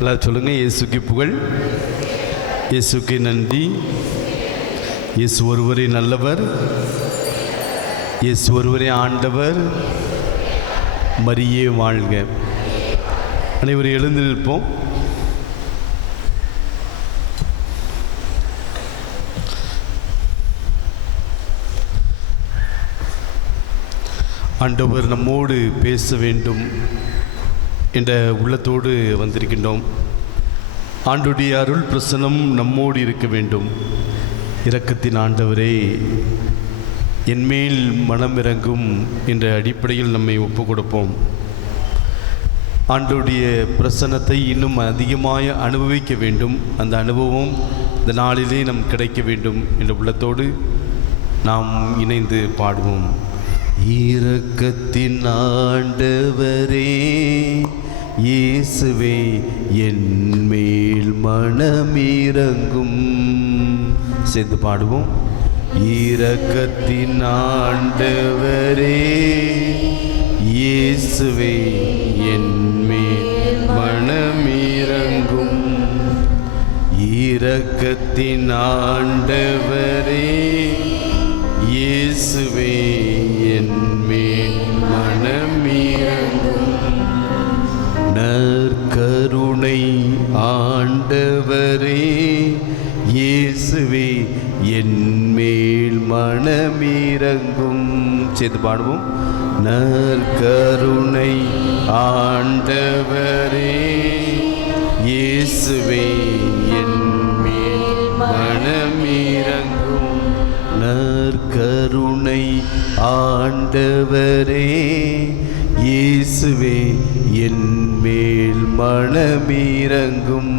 எல்லோரும் சொல்லுங்கள், இயேசுக்கு புகழ், இயேசுக்கு நன்றி. இயேசு ஒருவரே நல்லவர், இயேசு ஒருவரே ஆண்டவர். மரியே வாழ்க. அனைவரும் எழுந்து நிற்போம். ஆண்டவர் நம்மோடு பேச வேண்டும் என்ற உள்ளத்தோடு வந்திருக்கின்றோம். ஆண்டுடைய அருள் பிரசன்னம் நம்மோடு இருக்க வேண்டும். இரக்கத்தின் ஆண்டவரே, என்மேல் மனம் இறங்கும் என்ற அடிப்படையில் நம்மை ஒப்பு கொடுப்போம். ஆண்டுடைய பிரசன்னத்தை இன்னும் அதிகமாக அனுபவிக்க வேண்டும். அந்த அனுபவம் இந்த நாளிலே நம் கிடைக்க வேண்டும் என்ற உள்ளத்தோடு நாம் இணைந்து பாடுவோம். இரக்கத்தின் ஆண்டவரே, இயேசுவே என்மேல் மனமிரங்கும். சேர்ந்து பாடுவோம். இரக்கத்தின் ஆண்டவரே, இயேசுவே என்மேல் மனமிரங்கும். இரக்கத்தின் ஆண்டவரே, இயேசுவே என்மேல் மனமிரங்கும். நற்கருணை ஆண்டவரே, இயேசுவே என்மேல் மனமிரங்கும். சேர்ந்து பாடுவோம். நற்கருணை ஆண்டவரே, இயேசுவே என்மேல் மனமிரங்கும். நற்கருணை ஆண்டவரே, இயேசுவே என்மேல் மனமிரங்கும்.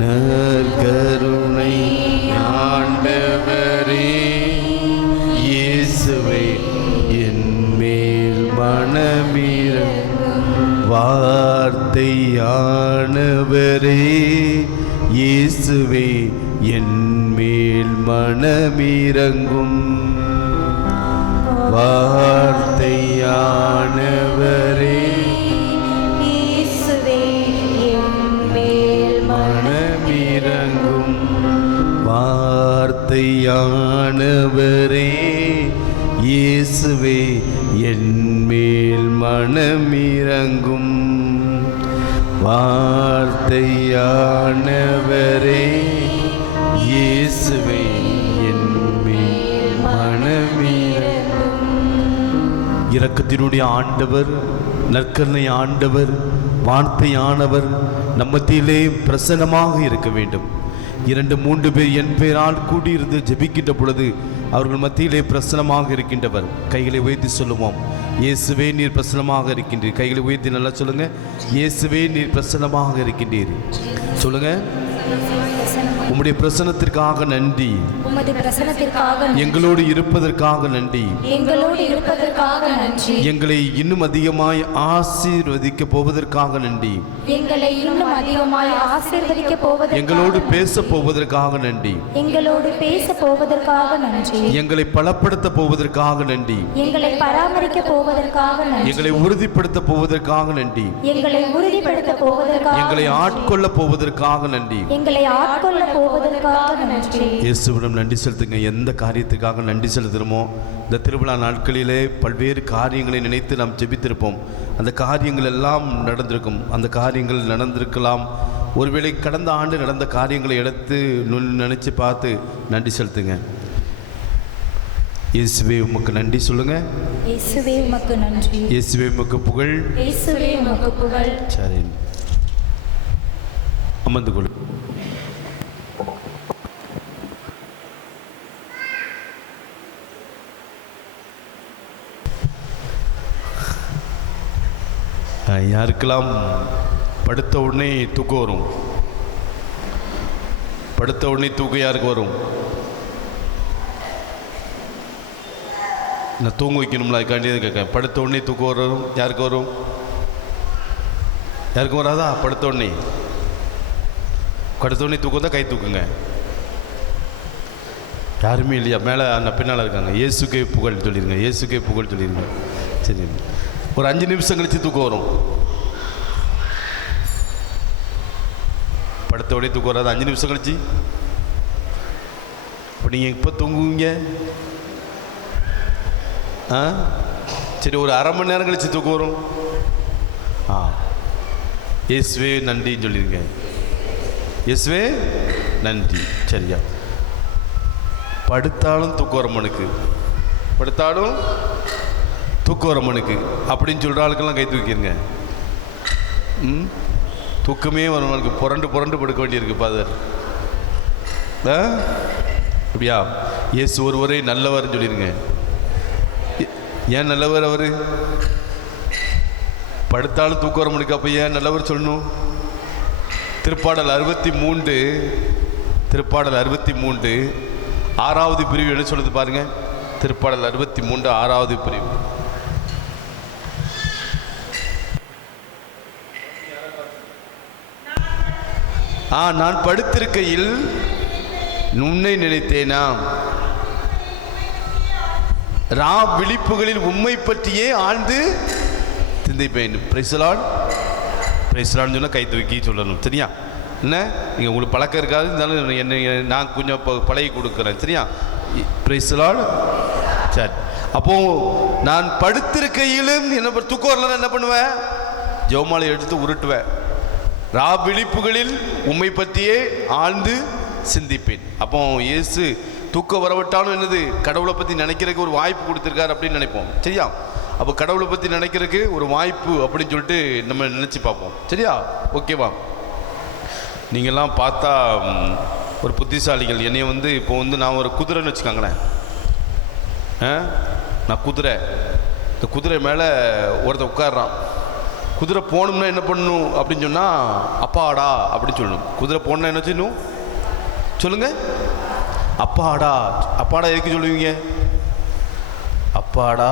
நற்கருணை ஆண்டவரே, இயேசுவே என்மேல் மனமிரங்கும். வார்த்தையானவரே, இயேசுவே என்மேல் மனமிரங்கும். வார்த்தையானவரே, இயேசுவே என்மேல் மனமிரங்கும். வார்த்தையானவரே, இயேசுவே என்மேல் மனமிரங்கும். வார்த்தையானவரே, இயேசுவே என்மேல் மனமிரங்கும். இரக்கத்தினுடைய ஆண்டவர், நற்கருணை ஆண்டவர், வார்த்தையானவர் நம்மத்திலே பிரசன்னமாக இருக்க வேண்டும். 2-3 பேர் என் பெயரால் கூடியிருந்து ஜெபிக்கின்ற பொழுது அவர்கள் மத்தியிலே பிரசன்னமாக இருக்கின்றவர். கைகளை உயர்த்தி சொல்லுவோம். இயேசுவே நீர் பிரசன்னமாக இருக்கின்றீர். கைகளை உயர்த்தி நல்லா சொல்லுங்க. இயேசுவே நீர் பிரசன்னமாக இருக்கின்றீர். சொல்லுங்க. உம்முடைய பிரசன்னத்திற்காக நன்றி. உம்முடைய பிரசன்னத்திற்காக எங்களோடு இருப்பதற்காக நன்றி. எங்களோடு இருப்பதற்காக நன்றி. எங்களை இன்னும் அதிகமாய் ஆசீர்வதிக்க போவதற்காக நன்றி. எங்களை இன்னும் அதிகமாய் ஆசீர்வதிக்க போவதற்காக, எங்களோடு பேச போவதற்காக நன்றி. எங்களோடு பேச போவதற்காக நன்றி. எங்களை பலப்படுத்த போவதற்காக நன்றி. எங்களை பராமரிக்க போவதற்காக நன்றி. எங்களை உறுதிப்படுத்த போவதற்காக நன்றி. எங்களை உறுதிப்படுத்த போவதற்காக, எங்களை ஆட்கொள்ள போவதற்காக நன்றி. எங்களை ஆட்கொள்ள போவதற்காக நன்றி. இயேசுவிடம் நன்றி செலுத்துங்க. எந்த காரியத்துக்காக நன்றி செலுத்துகிறோமோ, இந்த திருவிழா நாட்களிலே பல்வேறு காரியங்களை நினைத்து நாம் ஜெபித்திருப்போம். அந்த காரியங்கள் எல்லாம் நடந்திருக்கும். அந்த காரியங்கள் நடந்திருக்கலாம். ஒருவேளை கடந்த ஆண்டு நடந்த காரியங்களை எடுத்து நினச்சி பார்த்து நன்றி செலுத்துங்க. இயேசுவே உமக்கு நன்றி சொல்லுங்க. இயேசுவே உமக்கு நன்றி. இயேசுவே உமக்கு புகழ். இயேசுவே உமக்கு புகழ். சரி, அமர்ந்து கொள்ளு. யாருக்கெல்லாம் படுத்த உடனே தூக்கம் வரும்? படுத்த உடனே தூக்கம் யாருக்கு வரும்? நான் தூங்க வைக்கணும்ல, அதுக்காண்டி கேட்க. படுத்த உடனே தூக்கம் வரும் யாருக்கு வரும்? யாருக்கும் வராதா? படுத்த உடனே தூக்கம் தான் கை தூக்குங்க. யாருமே இல்லையா? மேலே அந்த பின்னால் இருக்காங்க. இயேசுக்கே புகழ் சொல்லிடுங்க. இயேசுக்கே புகழ் சொல்லிடுங்க. சரி, ஒரு 5 நிமிஷம் கழித்து தூக்கம் வரும். படுத்தோடய தூக்கம் வராது. 5 நிமிஷம் கழிச்சு இப்போ நீங்கள் இப்போ தூங்குவீங்க. சரி, ஒரு அரை மணி நேரம் கழிச்சு தூக்கம் வரும். இயேசுவே நன்றின்னு சொல்லியிருக்கேன். இயேசுவே நன்றி. சரியா? படுத்தாலும் தூக்கம் வர மனுக்கு, படுத்தாலும் தூக்கம் வர மனுக்கு அப்படின்னு சொல்கிற ஆளுக்கெல்லாம் கை தூக்கிடுங்க. தூக்கமே வரவனுக்கு புரண்டு புரண்டு படுக்க வேண்டியிருக்கு ஃபாதர். அப்படியா? இயேசு ஒருவரே நல்லவர்னு சொல்லிடுங்க. ஏன் நல்லவர் அவர்? படுத்தாலும் தூக்கம் வர மனுக்கு, அப்போ ஏன் நல்லவர் சொல்லணும்? திருப்பாடல் 63 6வது பிரிவு என்ன சொல்லுது பாருங்க. திருப்பாடல் 63 6வது பிரிவு. நான் படுத்திருக்கையில் உன்னை நினைத்தேனா, ரா விழிப்புகளில் உம்மை பற்றியே ஆழ்ந்து சிந்திப்பேன். Praise the Lord. Praise the லார்ட்னு சொன்னால் கை தூக்கி சொல்லணும். சரியா? என்ன, நீங்கள் உங்களுக்கு பழக்கம் இருக்காது, இருந்தாலும் என்னை நான் கொஞ்சம் பழகி கொடுக்குறேன். சரியா? Price the Lord. சரி, அப்போது நான் படுத்திருக்கையிலும் என்ன தூக்கம் வரலன்னா என்ன பண்ணுவேன்? ஜெபமாலை எடுத்து உருட்டுவேன். ரா விழிப்புகளில் உம்மை பற்றியே ஆழ்ந்து சிந்திப்பேன். அப்போ இயேசு தூக்கம் வரவிட்டாலும் என்னது, கடவுளை பற்றி நினைக்கிறதுக்கு ஒரு வாய்ப்பு கொடுத்துருக்காரு அப்படின்னு நினைப்போம். சரியா? அப்போ கடவுளை பற்றி நினைக்கிறதுக்கு ஒரு வாய்ப்பு அப்படின்னு சொல்லிட்டு நம்ம நினச்சி பார்ப்போம். சரியா? ஓகேவா? நீங்கள்லாம் பார்த்தா ஒரு புத்திசாலிகள். என்னை இப்போ நான் ஒரு குதிரைன்னு வச்சுக்காங்களேன். நான் குதிரை, இந்த குதிரை மேலே ஒருத்தர் உட்காடுறான். குதிரை போகணும்னா என்ன பண்ணணும் அப்படின்னு சொன்னால் அப்பாடா அப்படின்னு சொல்லணும். குதிரை போகணுன்னா என்ன செய்யணும் சொல்லுங்கள்? அப்பாடா. அப்பாடா எதுக்கு சொல்லுவீங்க? அப்பாடா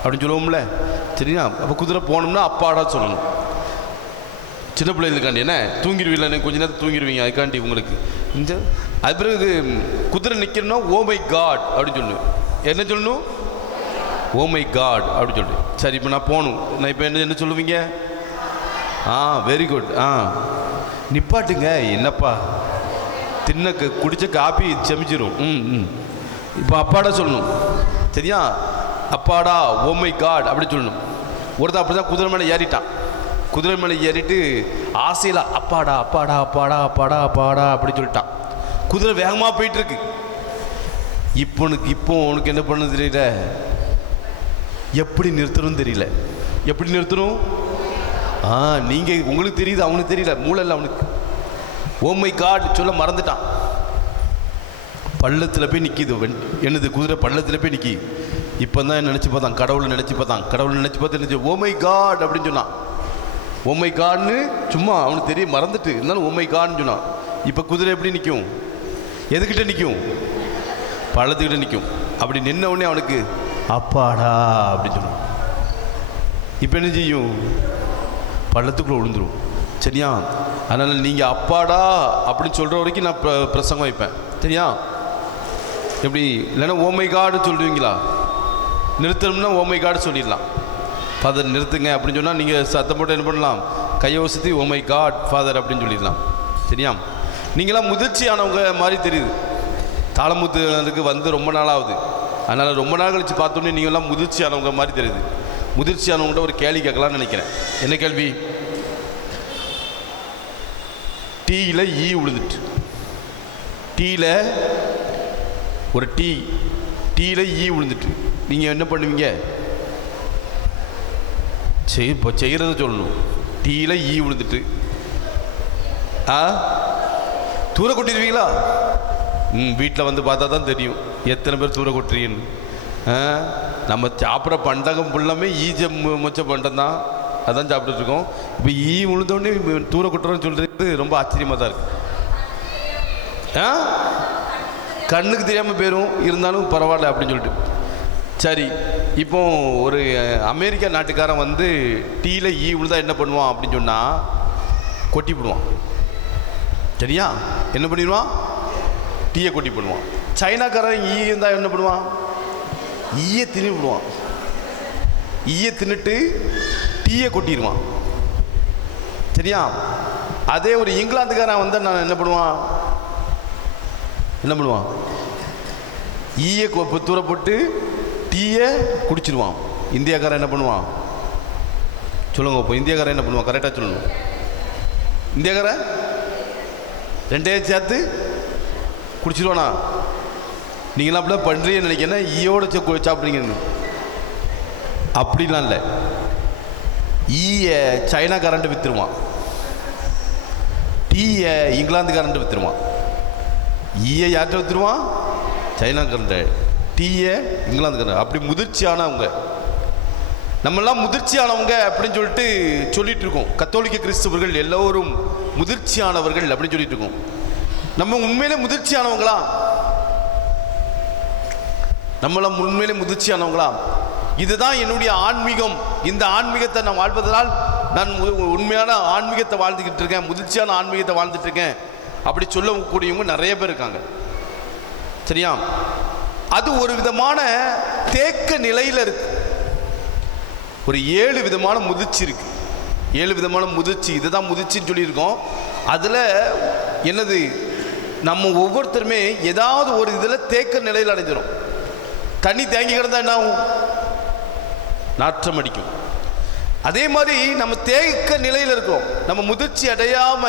அப்படின்னு சொல்லுவோம்ல. சரியா? அப்போ குதிரை போகணும்னா அப்பாடா சொல்லணும். சின்ன பிள்ளைகளுக்காண்டி என்ன தூங்கிடுவீங்களா? கொஞ்ச நேரத்தில் தூங்கிடுவீங்க, அதுக்காண்டி உங்களுக்கு இந்த. அது பிறகு குதிரை நிற்கணும்னா ஓ மை காட் அப்படின்னு சொல்லணும். என்ன சொல்லணும்? ஓ மை காட் அப்படின்னு சொல்லிட்டு. சரி, இப்போ நான் போகணும். நான் இப்போ என்ன சொல்லுவீங்க? Very good. நிப்பாட்டுங்க. என்னப்பா குடித்த காப்பி செமிச்சிரும். இப்போ அப்பாடா சொல்லணும். சரியா? அப்பாடா ஓ மை காட் அப்படி சொல்லணும். ஒருத்தர் அப்படி தான் குதிரை மேலே ஏறிட்டான். குதிரை மேலே ஏறிட்டு ஆசையில் அப்பாடா அப்பாடா அப்பாடா அப்பாடா அப்பாடா அப்படி சொல்லிட்டான். குதிரை வேகமாக போயிட்டுருக்கு. இப்போ உனக்கு என்ன பண்ண தெரியல, எப்படி நிறுத்தணும் தெரியல. எப்படி நிறுத்தணும்? நீங்கள் உங்களுக்கு தெரியுது, அவனுக்கு தெரியல. மூளை இல்லை அவனுக்கு. ஓ மை காட் சொல்ல மறந்துட்டான். பள்ளத்தில் போய் நிற்கிது. என்னது குதிரை பள்ளத்தில் போய் நிற்கி. இப்போ தான் நினச்சி பார்த்தான், கடவுளை நினச்சி பார்த்தான். கடவுளை நினச்சி பார்த்து நினச்சி ஓ மை காட் அப்படின்னு சொன்னான். ஓ மை காட்னு சும்மா அவனுக்கு தெரிய மறந்துட்டு இருந்தாலும் ஓ மை காட்னு சொன்னான். இப்போ குதிரை எப்படி நிற்கும்? எதுக்கிட்ட நிற்கும்? பள்ளத்துக்கிட்ட நிற்கும். அப்படி நின்ன உடனே அவனுக்கு அப்பாடா அப்படின்னு சொன்னான். இப்போ என்ன செய்யும்? பள்ளத்துக்குள்ளே விழுந்துடும். சரியா? அதனால் நீங்கள் அப்பாடா அப்படின்னு சொல்கிற வரைக்கும் நான் பிரசங்கம் வைப்பேன். சரியா? எப்படி இல்லைன்னா ஓமை காடு சொல்லுவீங்களா? நிறுத்தணும்னா ஓமை காடு சொல்லிடலாம். ஃபாதர் நிறுத்துங்க அப்படின்னு சொன்னால் நீங்கள் சத்தம் போட்டு என்ன பண்ணலாம்? கையை வசதி ஓமை காட் ஃபாதர் அப்படின்னு சொல்லிடலாம். சரியா? நீங்களாம் முதிர்ச்சியானவங்க மாதிரி தெரியுது. தாளமுத்துக்கு வந்து ரொம்ப நாளாகுது. அதனால் ரொம்ப நாள் கழித்து பார்த்தோன்னே நீங்கள்லாம் முதிர்ச்சியானவங்க மாதிரி தெரியுது. முதிர்ச்சியானவங்கள்ட்ட ஒரு கேள்வி கேட்கலான்னு நினைக்கிறேன். என்ன கேள்வி? டீயில் ஈ விழுந்துட்டு, டீயில் ஒரு டீயில் ஈ விழுந்துட்டு நீங்கள் என்ன பண்ணுவீங்க? இப்போ செய்கிறத சொல்லணும். டீயில் ஈ விழுந்துட்டு தூர கொட்டிடுவீங்களா? வீட்டில் வந்து பார்த்தா தான் தெரியும் எத்தனை பேர் தூர கொட்டுறீங்கன்னு. நம்ம சாப்பிட்ற பண்டகம் ஃபுல்லாமே ஈஜ மொச்ச பண்டம் தான், அதான் சாப்பிட்டுருக்கோம். இப்போ ஈ விழுந்தோடனே தூர கொட்டுறோன்னு சொல்கிறது ரொம்ப ஆச்சரியமாக தான் இருக்குது. கண்ணுக்கு தெரியாமல் போயிடும், இருந்தாலும் பரவாயில்ல அப்படின்னு சொல்லிட்டு. சரி, இப்போ ஒரு அமெரிக்கா நாட்டுக்காரன் வந்து டீயில் ஈ விழுந்தா என்ன பண்ணுவான் அப்படின்னு சொன்னால் கொட்டி போடுவான். சரியா? என்ன பண்ணிடுவான்? டீயை கொட்டி போடுவான். சைனாக்காரன் ஈ இருந்தால் என்ன பண்ணுவான்? ஈயை தின்னு விடுவான். ஈயை தின்னுட்டு டீயை கொட்டிடுவான். சரியா? அதே ஒரு இங்கிலாந்துக்காரன் வந்து நான் என்ன பண்ணுவான், ஈயை தூர போட்டு டீயை குடிச்சிடுவான். இந்தியாக்காரன் என்ன பண்ணுவான் சொல்லுங்க. இப்போ இந்தியாக்காரன் என்ன பண்ணுவான், கரெக்டாக சொல்லணும். இந்தியாக்காரன் ரெண்டையும் சேர்த்து குடிச்சிடுவானா? நீங்களாம் அப்படிலாம் பண்ணுறீங்கன்னு நினைக்கிறேன், ஈயோட சாப்பிட்றீங்கன்னு. அப்படிலாம் இல்லை. ஈயை சைனாக்காரன்ட்டு விற்றுருவான், டீயை இங்கிலாந்துக்காரன்ட்டு விற்றுருவான். ஈயை யார்கிட்ட விற்றுருவான், சைனாக்காரன்ட்ட. டீயை இங்கிலாந்துக்காரன். அப்படி முதிர்ச்சியானவங்க. நம்மெல்லாம் முதிர்ச்சியானவங்க அப்படின்னு சொல்லிட்டு இருக்கோம். கத்தோலிக்க கிறிஸ்தவர்கள் எல்லோரும் முதிர்ச்சியானவர்கள் அப்படின்னு சொல்லிட்டு இருக்கோம். நம்ம உண்மையிலே முதிர்ச்சியானவங்களா? நம்மளாம் உண்மையிலே முதிர்ச்சியானவங்களா? இதுதான் என்னுடைய ஆன்மீகம். இந்த ஆன்மீகத்தை நான் வாழ்வதனால் நான் உண்மையான ஆன்மீகத்தை வாழ்ந்துக்கிட்டு இருக்கேன், முதிர்ச்சியான ஆன்மீகத்தை வாழ்ந்துட்டு இருக்கேன் அப்படி சொல்லக்கூடியவங்க நிறைய பேர் இருக்காங்க. சரியா? அது ஒரு விதமான தேக்க நிலையில் இருக்கு. ஒரு 7 விதமான முதிர்ச்சி இருக்கு. 7 விதமான முதிர்ச்சி. இதுதான் முதிர்ச்சின்னு சொல்லியிருக்கோம். அதில் என்னது, நம்ம ஒவ்வொருத்தருமே ஏதாவது ஒரு இதில் தேக்க நிலையில் அடைஞ்சிடும். தண்ணி தேங்கி கிடந்தா என்ன ஆகும், நாற்றம் அடிக்கும். அதே மாதிரி நம்ம தேக்க நிலையில் இருக்கிறோம். நம்ம முதிர்ச்சி அடையாம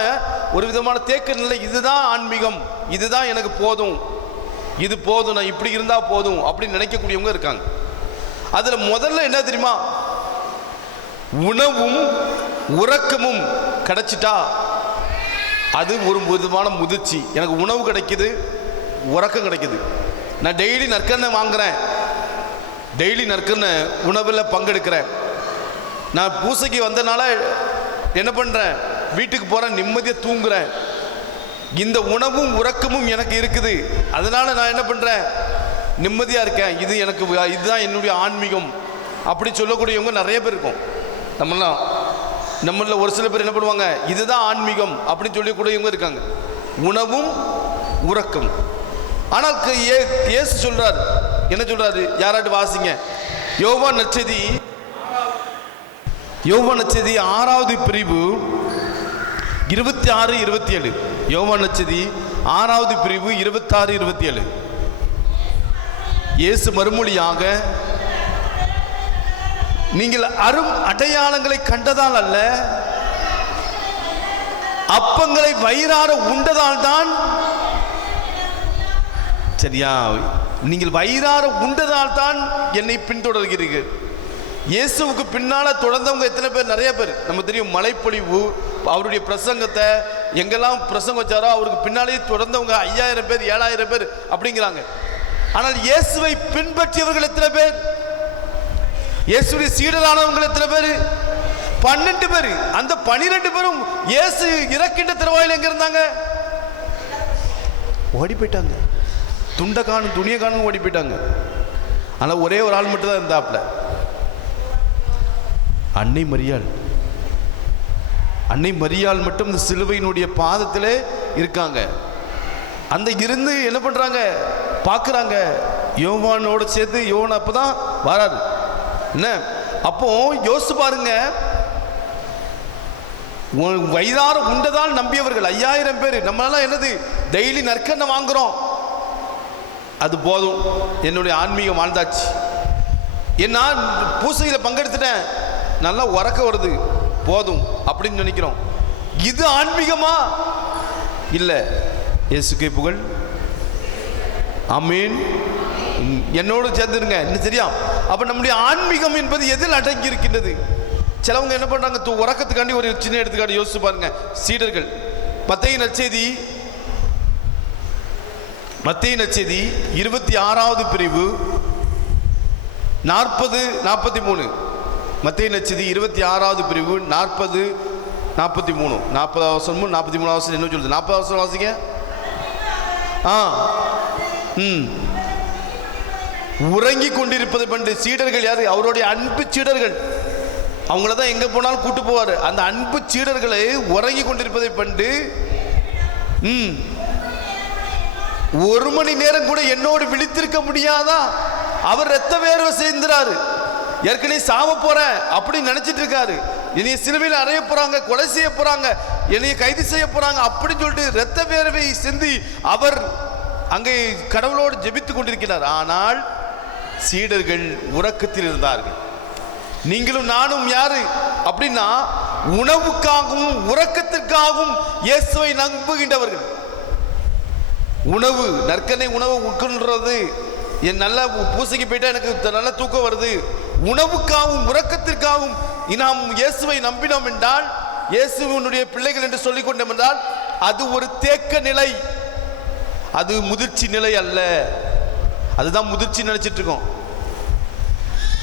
ஒரு விதமான தேக்க நிலை. இதுதான் ஆன்மீகம், இதுதான் எனக்கு போதும், இது போதும், நான் இப்படி இருந்தா போதும் அப்படின்னு நினைக்கக்கூடியவங்க இருக்காங்க. அதுல முதல்ல என்ன தெரியுமா, உணவும் உறக்கமும் கிடைச்சிட்டா அது ஒரு விதமான முதிர்ச்சி. எனக்கு உணவு கிடைக்குது, உறக்கம் கிடைக்குது. நான் டெய்லி நற்கரணை வாங்குறேன், டெய்லி நற்கரணை உணவில் பங்கெடுக்கிறேன். நான் பூசைக்கு வந்தனால என்ன பண்ணுறேன், வீட்டுக்கு போகிறேன், நிம்மதியாக தூங்குறேன். இந்த உணவும் உறக்கமும் எனக்கு இருக்குது, அதனால் நான் என்ன பண்ணுறேன், நிம்மதியாக இருக்கேன். இது எனக்கு, இதுதான் என்னுடைய ஆன்மீகம் அப்படி சொல்லக்கூடியவங்க நிறைய பேர் இருக்கும். நம்மள ஒரு சில பேர் என்ன பண்ணுவாங்க, இதுதான் ஆன்மீகம் அப்படின்னு சொல்லக்கூடியவங்க இருக்காங்க. உணவும் உறக்கம். ஆனால் இயேசு சொல்றார், என்ன சொல்றாரு, யாராட்டு வாசிங்க. யோவான் நற்செய்தி 6வது பிரிவு 26, 27. யோவான் நற்செய்தி 6வது பிரிவு 26, 27. இயேசு மறுமொழியாக, நீங்கள் அரும் அடையாளங்களை கண்டதால் அல்ல, அப்பங்களை வயிறார உண்டதால் தான். சரியா? நீங்கள் வயிறார உண்டதால் தான் என்னை பின்தொடர்கிறீர்கள். இயேசுவுக்கு பின்னால தொடர்ந்தவங்க எத்தனை பேர், நிறைய பேர். நம்ம தெரியும், மலைப்பொழிவு அவருடைய பிரசங்கத்தை எங்கெல்லாம் பிரசங்கம் வச்சாரோ அவருக்கு பின்னாலேயே தொடர்ந்தவங்க 5000 பேர் 7000 பேர் அப்படிங்கிறாங்க. ஆனால் இயேசுவை பின்பற்றியவர்கள் எத்தனை பேர், இயேசுடைய சீடரானவங்க எத்தனை பேர், 12 பேர். அந்த 12 பேரும் இயேசு இறக்கின்ற திருவாயில் எங்க இருந்தாங்க, ஓடி போயிட்டாங்க. துண்டை காணும், துணியை காணும், ஓடி போயிட்டாங்க. ஆனால் ஒரே ஒரு ஆள் மட்டும் தான் இருந்தாப்ல, அன்னை மரியாள். அன்னை மரியாள் மட்டும் இந்த சிலுவையினுடைய பாதத்திலே இருக்காங்க. அந்த இருந்து என்ன பண்றாங்க, பார்க்குறாங்க. யோவானோட சேர்த்து யோவான் அப்பதான் வராரு. என்ன அப்போ யோசிச்சு பாருங்க, வயிறார உண்டதால் நம்பியவர்கள் 5000 பேர். நம்மளால என்னது, டெய்லி நற்கரணை வாங்குறோம், அது போதும், என்னுடைய ஆன்மீகம் வாழ்ந்தாச்சு. ஏன்னா பூசையில் பங்கெடுத்துட்டேன், நல்லா உறக்க வருது, போதும் அப்படின்னு நினைக்கிறோம். இது ஆன்மீகமா? இல்லை. இயேசுக்கே புகழ். ஆமீன். என்னோடு சேர்ந்துருங்க. இன்னும் சரியா? அப்ப நம்முடைய ஆன்மீகம் என்பது எதில் அடங்கி இருக்கின்றது? சிலவங்க என்ன பண்றாங்க, உறக்கத்துக்காண்டி ஒரு சின்ன எடுத்துக்காட்டு யோசிச்சு பாருங்க. சீடர்கள் மத்தேயு நற்செய்தி 26வது பிரிவு 40, 43. மத்தேயு நற்செய்தி 26வது பிரிவு 40, 43. 40 அவசரமும் 43 அவசரம் என்ன சொல்லுது? 40 அவசரம் வாசிங்க. உறங்கி கொண்டிருப்பதை பண்டு சீடர்கள் யாரு? அவருடைய அன்பு சீடர்கள். அவங்கள தான் எங்க போனாலும் கூட்டு போவாரு. அந்த அன்பு சீடர்களை உறங்கி கொண்டிருப்பதை பண்டு 1 மணி நேரம் கூட என்னோடு விழித்திருக்க முடியாதா? அவர் இரத்த வேர்வை செய்கிறாரு, ஏற்கனவே சாவ போறேன் அப்படின்னு நினைச்சிட்டு இருக்காரு. என்னைய சிலுவையில் அறைய போறாங்க, கொலை செய்ய போறாங்க, என்னைய கைது செய்ய போறாங்க அப்படின்னு சொல்லிட்டு இரத்த வேர்வை சிந்தி அவர் அங்கே கடவுளோடு ஜெபித்துக் கொண்டிருக்கிறார். ஆனால் சீடர்கள் உறக்கத்தில் இருந்தார்கள். நீங்களும் நானும் யாரு அப்படின்னா உணவுக்காகவும் உறக்கத்திற்காகவும் இயேசுவை நம்புகின்றவர்கள். உணவு, நற்கனை உணவு உட்கொள்றது, என் நல்ல பூசைக்கு போயிட்டா எனக்கு நல்ல தூக்கம் வருது, உணவுக்காகவும் உறக்கத்திற்காகவும் நாம் இயேசுவை நம்பினோம் என்றால், இயேசுவினுடைய பிள்ளைகள் என்று சொல்லிக் கொண்டோம் என்றால், அது ஒரு தேக்க நிலை, அது முதிர்ச்சி நிலை அல்ல. அதுதான் முதிர்ச்சி நினைச்சிட்டு இருக்கோம்.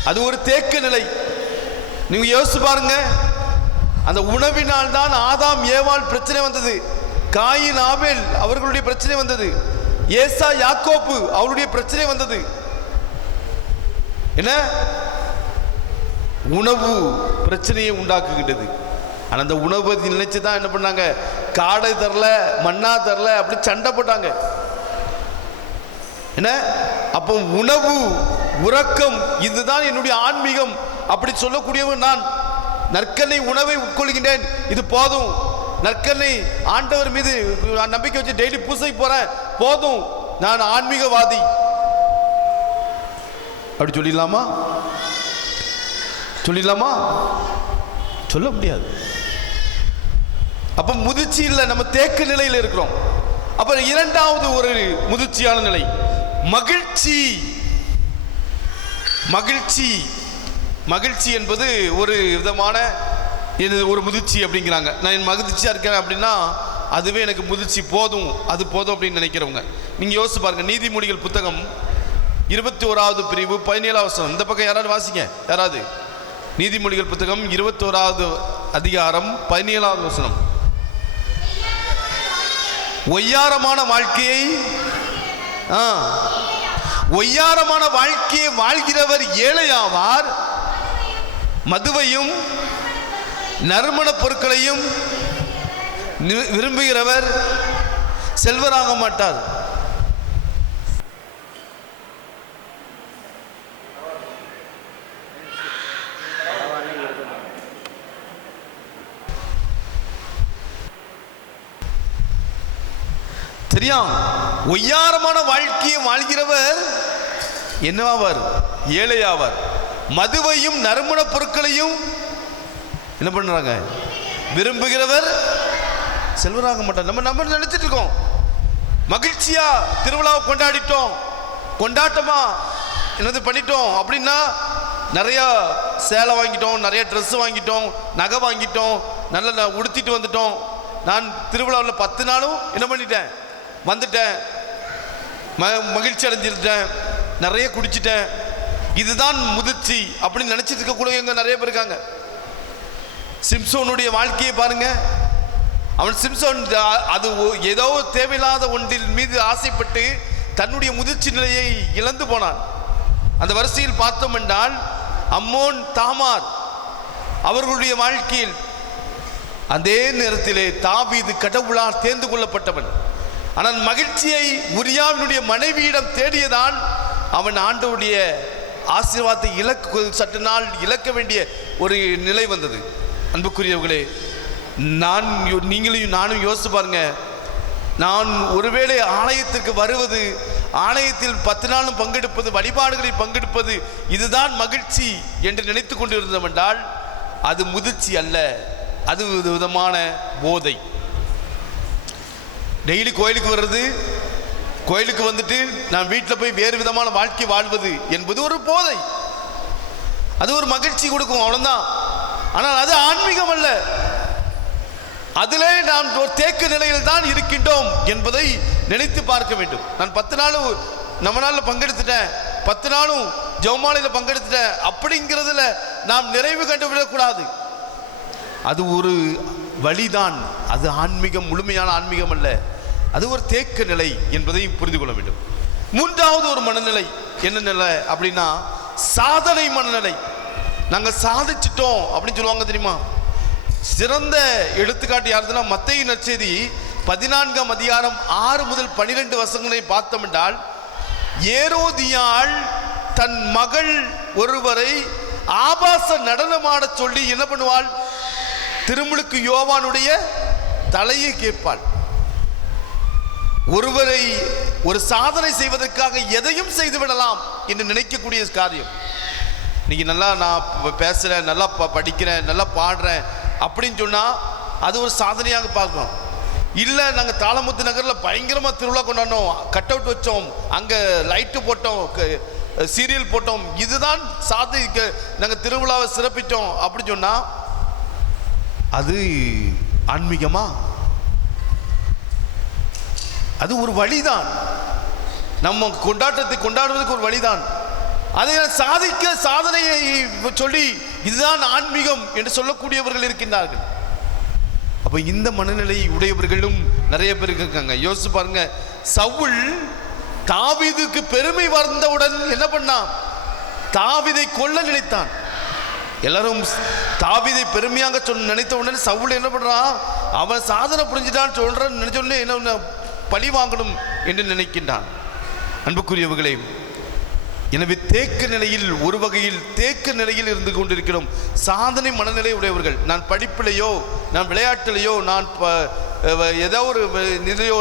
அது ஒரு தேக்க நிலை. நீங்க யோசிச்சு பாருங்க, அந்த உணவினால் தான் ஆதாம் ஏவாள் பிரச்சனை வந்தது, காயின் ஆபேல் அவர்களுடைய பிரச்சனை வந்தது, ஏசா யாக்கோப்பு அவருடைய பிரச்சனை வந்தது. என்ன? உணவு பிரச்சனையை உண்டாக்குகின்றது. ஆனால் அந்த உணவு நினைச்சு தான் என்ன பண்ணாங்க, காடை தரல, மண்ணா தரல, அப்படி சண்டை போட்டாங்க. என்ன? அப்போ உணவு, உறக்கம், இதுதான் என்னுடைய ஆன்மீகம் அப்படி சொல்லக்கூடியவன் நான். நற்கனை உணவை உட்கொள்கின்றேன், இது போதும். நற்கனை ஆண்டவர் மீது நம்பிக்கை வச்சு டெய்லி பூசை போறேன், போதும், நான் ஆன்மீகவாதி அப்படி சொல்லிடலாமா? சொல்லிடலாமா? சொல்ல முடியாது. அப்ப முதிர்ச்சி இல்லை, நம்ம தேக்க நிலையில் இருக்கிறோம். அப்ப இரண்டாவது ஒரு முதிர்ச்சியான நிலை மகிழ்ச்சி. மகிழ்ச்சி மகிழ்ச்சி என்பது ஒரு விதமான ஒரு முதிர்ச்சி அப்படிங்கிறாங்க. நான் என் மகிழ்ச்சியா இருக்கேன் அப்படின்னா அதுவே எனக்கு முதிர்ச்சி, போதும், அது போதும் அப்படின்னு நினைக்கிறவங்க. நீங்க யோசிச்சு பாருங்க, நீதிமொழிகள் புத்தகம் 21வது பிரிவு 17வது வசனம். இந்த பக்கம் யாராவது வாசிங்க, யாராவது. நீதிமொழிகள் புத்தகம் 21வது அதிகாரம் 17வது வசனம். ஒய்யாரமான வாழ்க்கையை ஒய்யாரமான வாழ்க்கையை வாழ்கிறவர் ஏழையாவார், மதுவையும் நறுமண பொருட்களையும் விரும்புகிறவர் செல்வராக மாட்டார். சரியா? ஒய்யாரமான வாழ்க்கையை வாழ்கிறவர் என்னவாவார்? ஏழையாவார். மதுவையும் நறுமண பொருட்களையும் என்ன பண்றாங்க? விரும்புகிறவர் செல்வராக மாட்டார். நம்ம நினைச்சிட்டு இருக்கோம், மகிழ்ச்சியா திருவிழாவை கொண்டாடிட்டோம், கொண்டாட்டமா என்னது பண்ணிட்டோம் அப்படின்னா நிறைய சேலை வாங்கிட்டோம், நிறைய ட்ரெஸ் வாங்கிட்டோம், நகை வாங்கிட்டோம், நல்ல உடுத்திட்டு வந்துட்டோம். நான் திருவிழாவில் 10 நாளும் என்ன பண்ணிட்டேன், வந்துட்டேன், மகிழ்ச்சி அடைஞ்சிருட்டேன், நிறைய குடிச்சிட்டேன், இதுதான் முதிர்ச்சி அப்படின்னு நினைச்சிட்டு இருக்கக்கூடிய நிறைய பேர் இருக்காங்க. சிம்சோனுடைய வாழ்க்கையை பாருங்க. அவன் சிம்சோன் அது ஏதோ தேவையில்லாத ஒன்றின் மீது ஆசைப்பட்டு தன்னுடைய முதிர்ச்சி நிலையை இழந்து போனான். அந்த வரிசையில் பார்த்தோம் என்றால் அம்மோன், தாமார் அவர்களுடைய வாழ்க்கையில் அதே நேரத்திலே தாவீது கடவுளால் தேர்ந்து கொள்ளப்பட்டவன். ஆனால் மகிழ்ச்சியை உரியாவினுடைய மனைவியிடம் தேடியதான் அவன் ஆண்டவருடைய ஆசீர்வாதத்தை சற்று நாள் இழக்க வேண்டிய ஒரு நிலை வந்தது. அன்புக்குரியவர்களே, நீங்களும் நானும் யோசிச்சு பாருங்க. நான் ஒருவேளை ஆலயத்திற்கு வருவது, ஆலயத்தில் 10 நாளும் பங்கெடுப்பது, வழிபாடுகளில் பங்கெடுப்பது, இதுதான் மகிழ்ச்சி என்று நினைத்து கொண்டிருந்தோம் என்றால் அது முதிர்ச்சி அல்ல, அது விதமான போதை. டெய்லி கோயிலுக்கு வர்றது, கோயிலுக்கு வந்துட்டு நான் வீட்டில் போய் வேறு விதமான வாழ்க்கை வாழ்வது என்பது ஒரு போதை. அது ஒரு மகிழ்ச்சி கொடுக்கும், அவ்வளவுதான். ஆனால் அது ஆன்மீகம் அல்ல. அதிலே நாம் ஒரு தேக்க நிலையில் தான் இருக்கின்றோம் என்பதை நினைத்து பார்க்க வேண்டும். நான் 10 நாளும் நம்ம நாளில் பங்கெடுத்துட்டேன், 10 நாளும் ஜெபமாலையில் பங்கெடுத்துட்டேன் அப்படிங்கிறதுல நாம் நிறைவு கண்டுவிடக்கூடாது. அது ஒரு வழிதான், அது ஆன்மீகம், முழுமையான ஆன்மீகம் அல்ல, அது ஒரு தேக்க நிலை என்பதை புரிந்து கொள்ள வேண்டும். மூன்றாவது ஒரு மனநிலை என்ன நிலை அப்படின்னா சாதனை மனநிலை. நாங்கள் சாதிச்சிட்டோம் அப்படின்னு சொல்லுவாங்க தெரியுமா? சிறந்த எடுத்துக்காட்டு யாருன்னா மத்தேயு நற்செய்தி 14ஆம் அதிகாரம் 6 முதல் 12 வசனங்களை பார்த்தோம் என்றால், ஏரோதியாள் தன் மகள் ஒருவரை ஆபாச நடனமாட சொல்லி என்ன பண்ணுவாள்? திருமுழுக்கு யோவானுடைய தலையை கேட்பாள். ஒருவரை ஒரு சாதனை செய்வதற்காக எதையும் செய்து விடலாம் என்று நினைக்கக்கூடிய காரியம். நீங்க நல்லா நான் பேசுறேன், நல்லா படிக்கிறேன், நல்லா பாடுறேன் அப்படின்னு சொன்னா அது ஒரு சாதனையாக பார்க்கணும். இல்லை நாங்கள் தாளமுத்து நகரில் பயங்கரமாக திருவிழா கொண்டாடணும், கட் அவுட் வச்சோம், அங்கே லைட்டு போட்டோம், சீரியல் போட்டோம், இதுதான் சாதிக்க நாங்கள் திருவிழாவை சிறப்பித்தோம் அப்படின்னு சொன்னால் அது ஆன்மீகமா? அது ஒரு வழிதான், நம்ம கொண்டாட்டத்தை கொண்டாடுவதற்கு ஒரு வழிதான். அதை சாதிக்க சாதனையை சொல்லி இதுதான் ஆன்மீகம் என்று சொல்லக்கூடியவர்கள் இருக்கின்றார்கள். அப்ப இந்த மனநிலை உடையவர்களும் நிறைய பேர் இருக்காங்க. யோசிச்சு பாருங்க, சவுல் தாவீதுக்கு பெருமை வந்தவுடன் என்ன பண்ணான்? தாவீதை கொல்ல நினைத்தான். எல்லாரும் தாவீதை பெருமையாக நினைத்த உடனே சவுல் என்ன பண்றான்? அவன் சாதனை புரிஞ்சுட்டான்னு சொல்றான், நினைச்ச உடனே என்ன பழி வாங்கணும் என்று நினைக்கின்றான். அன்புக்குரியவர்களே, எனவே தேக்க நிலையில், ஒரு வகையில் தேக்க நிலையில் இருந்து கொண்டிருக்கிறோம். சாதனை மனநிலை உடையவர்கள், நான் படிப்பிலையோ, நான் விளையாட்டிலையோ, நான் ஏதோ ஒரு நிலையோ